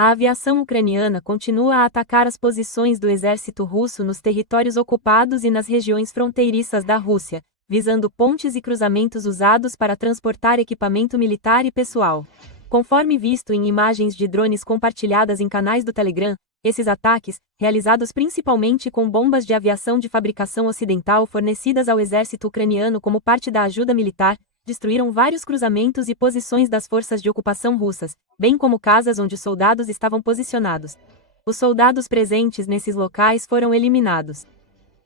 A aviação ucraniana continua a atacar as posições do exército russo nos territórios ocupados e nas regiões fronteiriças da Rússia, visando pontes e cruzamentos usados para transportar equipamento militar e pessoal. Conforme visto em imagens de drones compartilhadas em canais do Telegram, esses ataques, realizados principalmente com bombas de aviação de fabricação ocidental fornecidas ao exército ucraniano como parte da ajuda militar, destruíram vários cruzamentos e posições das forças de ocupação russas, bem como casas onde soldados estavam posicionados. Os soldados presentes nesses locais foram eliminados.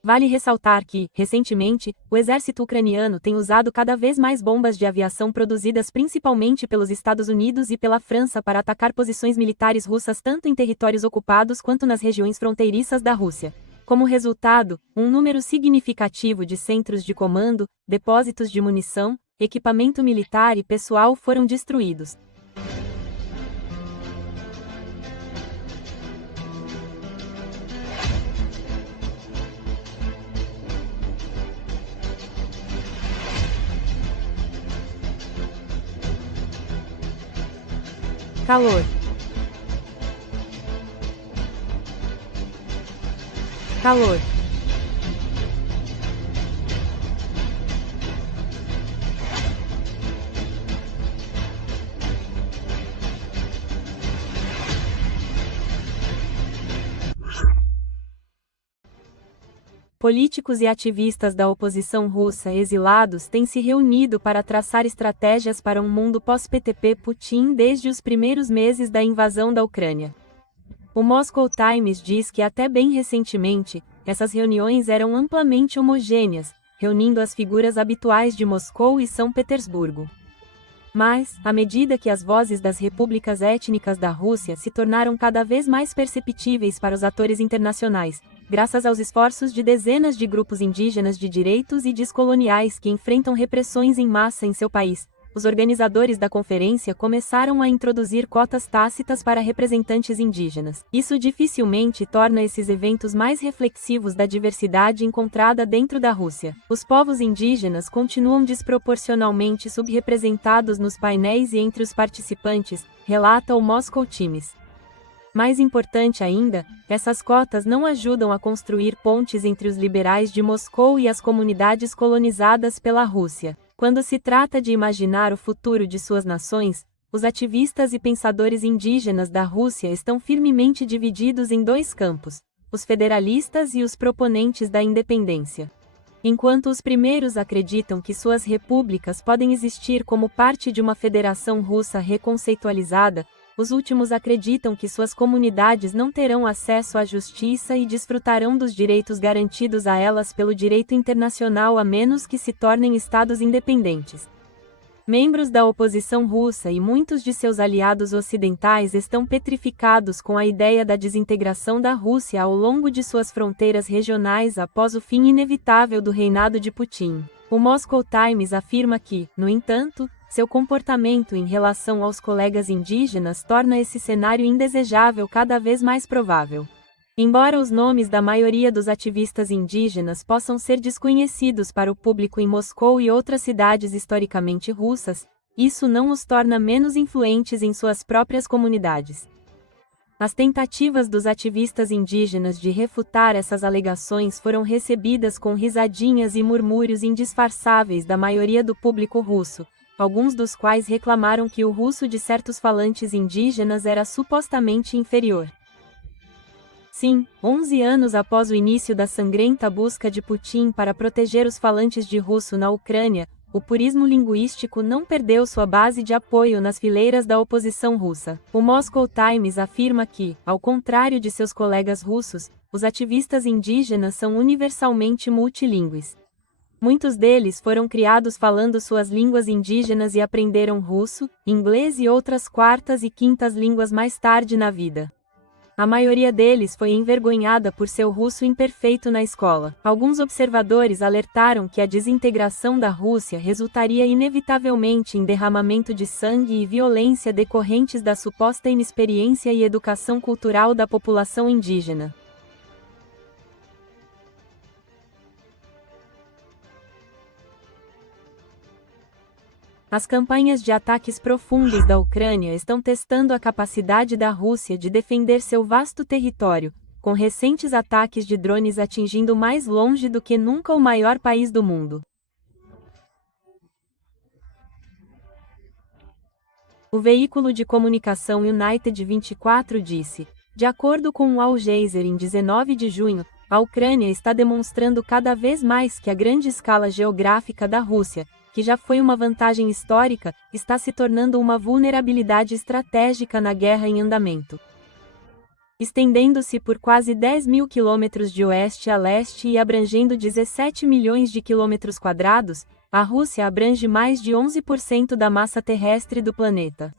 Vale ressaltar que, recentemente, o exército ucraniano tem usado cada vez mais bombas de aviação produzidas principalmente pelos Estados Unidos e pela França para atacar posições militares russas tanto em territórios ocupados quanto nas regiões fronteiriças da Rússia. Como resultado, um número significativo de centros de comando, depósitos de munição, equipamento militar e pessoal foram destruídos. Calor. Calor. Políticos e ativistas da oposição russa exilados têm se reunido para traçar estratégias para um mundo pós-PTP Putin desde os primeiros meses da invasão da Ucrânia. O Moscow Times diz que até bem recentemente, essas reuniões eram amplamente homogêneas, reunindo as figuras habituais de Moscou e São Petersburgo. Mas, à medida que as vozes das repúblicas étnicas da Rússia se tornaram cada vez mais perceptíveis para os atores internacionais, graças aos esforços de dezenas de grupos indígenas de direitos e descoloniais que enfrentam repressões em massa em seu país, os organizadores da conferência começaram a introduzir cotas tácitas para representantes indígenas. Isso dificilmente torna esses eventos mais reflexivos da diversidade encontrada dentro da Rússia. Os povos indígenas continuam desproporcionalmente subrepresentados nos painéis e entre os participantes, relata o Moscow Times. Mais importante ainda, essas cotas não ajudam a construir pontes entre os liberais de Moscou e as comunidades colonizadas pela Rússia. Quando se trata de imaginar o futuro de suas nações, os ativistas e pensadores indígenas da Rússia estão firmemente divididos em dois campos: os federalistas e os proponentes da independência. Enquanto os primeiros acreditam que suas repúblicas podem existir como parte de uma federação russa reconceitualizada, os últimos acreditam que suas comunidades não terão acesso à justiça e desfrutarão dos direitos garantidos a elas pelo direito internacional a menos que se tornem estados independentes. Membros da oposição russa e muitos de seus aliados ocidentais estão petrificados com a ideia da desintegração da Rússia ao longo de suas fronteiras regionais após o fim inevitável do reinado de Putin. O Moscow Times afirma que, no entanto, seu comportamento em relação aos colegas indígenas torna esse cenário indesejável cada vez mais provável. Embora os nomes da maioria dos ativistas indígenas possam ser desconhecidos para o público em Moscou e outras cidades historicamente russas, isso não os torna menos influentes em suas próprias comunidades. As tentativas dos ativistas indígenas de refutar essas alegações foram recebidas com risadinhas e murmúrios indisfarçáveis da maioria do público russo, alguns dos quais reclamaram que o russo de certos falantes indígenas era supostamente inferior. Sim, 11 anos após o início da sangrenta busca de Putin para proteger os falantes de russo na Ucrânia, o purismo linguístico não perdeu sua base de apoio nas fileiras da oposição russa. O Moscow Times afirma que, ao contrário de seus colegas russos, os ativistas indígenas são universalmente multilingües. Muitos deles foram criados falando suas línguas indígenas e aprenderam russo, inglês e outras quartas e quintas línguas mais tarde na vida. A maioria deles foi envergonhada por seu russo imperfeito na escola. Alguns observadores alertaram que a desintegração da Rússia resultaria inevitavelmente em derramamento de sangue e violência decorrentes da suposta inexperiência e educação cultural da população indígena. As campanhas de ataques profundos da Ucrânia estão testando a capacidade da Rússia de defender seu vasto território, com recentes ataques de drones atingindo mais longe do que nunca o maior país do mundo. O veículo de comunicação United 24 disse: de acordo com o Al Jazeera em 19 de junho, a Ucrânia está demonstrando cada vez mais que a grande escala geográfica da Rússia, que já foi uma vantagem histórica, está se tornando uma vulnerabilidade estratégica na guerra em andamento. Estendendo-se por quase 10 mil quilômetros de oeste a leste e abrangendo 17 milhões de quilômetros quadrados, a Rússia abrange mais de 11% da massa terrestre do planeta.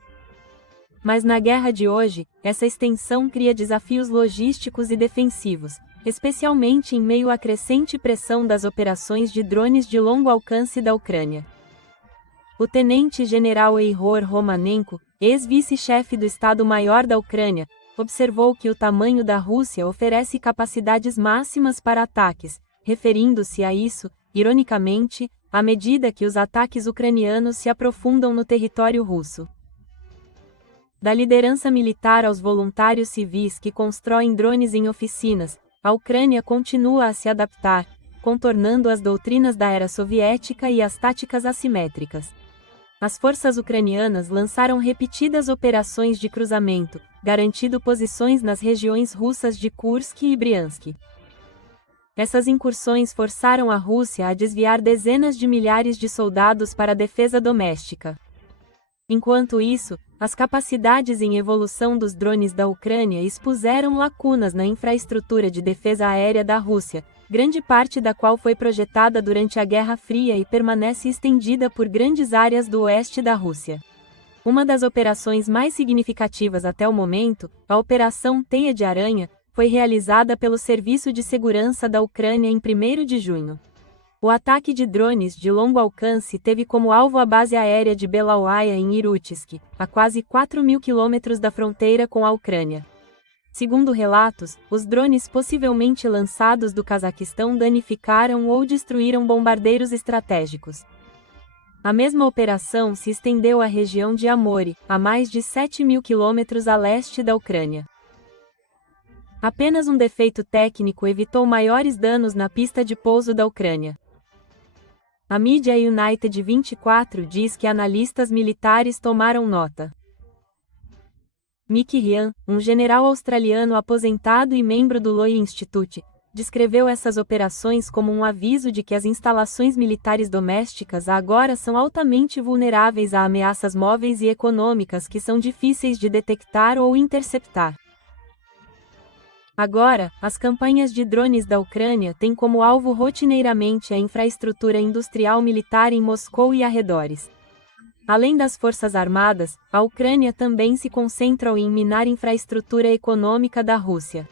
Mas na guerra de hoje, essa extensão cria desafios logísticos e defensivos, especialmente em meio à crescente pressão das operações de drones de longo alcance da Ucrânia. O tenente-general Ihor Romanenko, ex-vice-chefe do Estado-Maior da Ucrânia, observou que o tamanho da Rússia oferece capacidades máximas para ataques, referindo-se a isso, ironicamente, à medida que os ataques ucranianos se aprofundam no território russo. Da liderança militar aos voluntários civis que constroem drones em oficinas, a Ucrânia continua a se adaptar, contornando as doutrinas da era soviética e as táticas assimétricas. As forças ucranianas lançaram repetidas operações de cruzamento, garantindo posições nas regiões russas de Kursk e Briansk. Essas incursões forçaram a Rússia a desviar dezenas de milhares de soldados para a defesa doméstica. Enquanto isso, as capacidades em evolução dos drones da Ucrânia expuseram lacunas na infraestrutura de defesa aérea da Rússia, grande parte da qual foi projetada durante a Guerra Fria e permanece estendida por grandes áreas do oeste da Rússia. Uma das operações mais significativas até o momento, a Operação Teia de Aranha, foi realizada pelo Serviço de Segurança da Ucrânia em 1º de junho. O ataque de drones de longo alcance teve como alvo a base aérea de Belauaia em Irkutsk, a quase 4 mil quilômetros da fronteira com a Ucrânia. Segundo relatos, os drones possivelmente lançados do Cazaquistão danificaram ou destruíram bombardeiros estratégicos. A mesma operação se estendeu à região de Amori, a mais de 7 mil quilômetros a leste da Ucrânia. Apenas um defeito técnico evitou maiores danos na pista de pouso da Ucrânia. A mídia United 24 diz que analistas militares tomaram nota. Mick Ryan, um general australiano aposentado e membro do Lowy Institute, descreveu essas operações como um aviso de que as instalações militares domésticas agora são altamente vulneráveis a ameaças móveis e econômicas que são difíceis de detectar ou interceptar. Agora, as campanhas de drones da Ucrânia têm como alvo rotineiramente a infraestrutura industrial militar em Moscou e arredores. Além das forças armadas, a Ucrânia também se concentra em minar infraestrutura econômica da Rússia.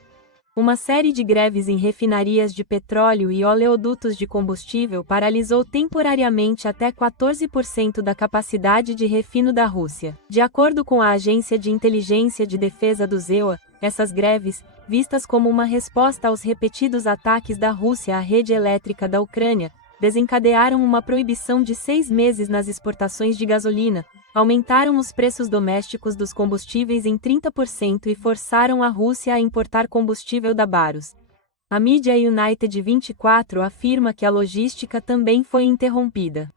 Uma série de greves em refinarias de petróleo e oleodutos de combustível paralisou temporariamente até 14% da capacidade de refino da Rússia. De acordo com a Agência de Inteligência de Defesa do ZEUA, essas greves, vistas como uma resposta aos repetidos ataques da Rússia à rede elétrica da Ucrânia, desencadearam uma proibição de 6 meses nas exportações de gasolina, aumentaram os preços domésticos dos combustíveis em 30% e forçaram a Rússia a importar combustível da Belarus. A mídia United 24 afirma que a logística também foi interrompida.